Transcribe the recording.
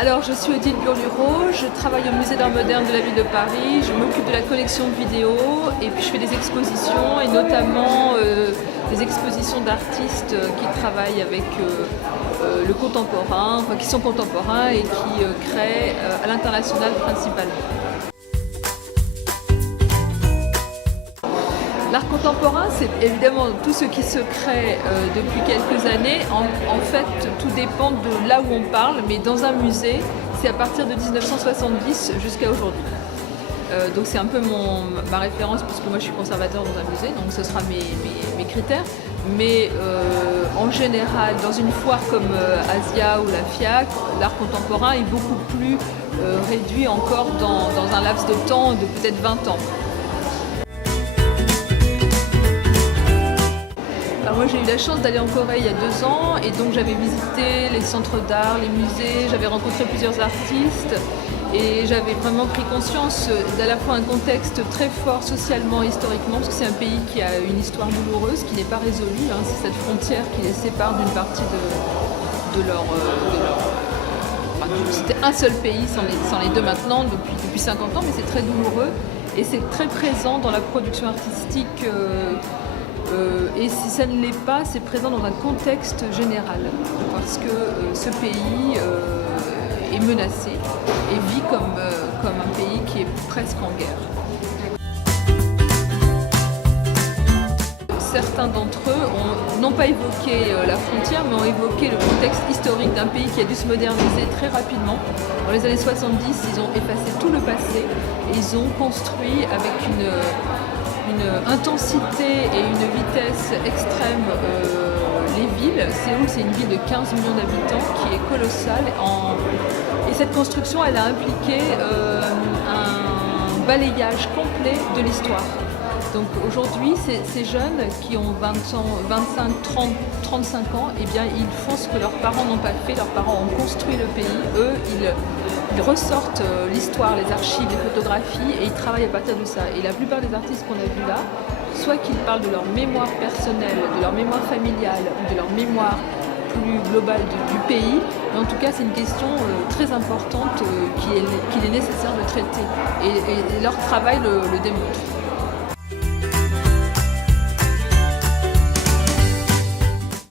Alors, je suis Odile Burlureau, je travaille au Musée d'Art Moderne de la Ville de Paris, je m'occupe de la collection de vidéos et puis je fais des expositions et notamment des expositions d'artistes qui travaillent avec le contemporain, enfin qui sont contemporains et qui créent à l'international principalement. L'art contemporain, c'est évidemment tout ce qui se crée depuis quelques années. En fait, tout dépend de là où on parle, mais dans un musée, c'est à partir de 1970 jusqu'à aujourd'hui. Donc c'est un peu ma référence, puisque moi je suis conservateur dans un musée, donc ce sera mes critères. Mais en général, dans une foire comme Asia ou la FIAC, l'art contemporain est beaucoup plus réduit encore dans un laps de temps de peut-être 20 ans. Alors moi j'ai eu la chance d'aller en Corée il y a 2 ans et donc j'avais visité les centres d'art, les musées, j'avais rencontré plusieurs artistes et j'avais vraiment pris conscience d'à la fois un contexte très fort socialement, historiquement, parce que c'est un pays qui a une histoire douloureuse, qui n'est pas résolue, hein, c'est cette frontière qui les sépare d'une partie de leur c'était un seul pays, sans les deux maintenant, depuis 50 ans, mais c'est très douloureux et c'est très présent dans la production artistique. Et si ça ne l'est pas, c'est présent dans un contexte général, parce que ce pays est menacé et vit comme un pays qui est presque en guerre. Certains d'entre eux n'ont pas évoqué la frontière, mais ont évoqué le contexte historique d'un pays qui a dû se moderniser très rapidement. Dans les années 70, ils ont effacé tout le passé et ils ont construit avec une intensité et une vitesse extrême les villes. Séoul, c'est une ville de 15 millions d'habitants qui est colossale. Et cette construction, elle a impliqué un balayage complet de l'histoire. Donc aujourd'hui, ces jeunes qui ont 20 ans, 25, 30, 35 ans, eh bien, ils font ce que leurs parents n'ont pas fait. Leurs parents ont construit le pays. Eux, ils ressortent l'histoire, les archives, les photographies et ils travaillent à partir de ça. Et la plupart des artistes qu'on a vus là, soit qu'ils parlent de leur mémoire personnelle, de leur mémoire familiale ou de leur mémoire plus globale du pays, mais en tout cas c'est une question très importante qu'il est nécessaire de traiter et leur travail le démontre.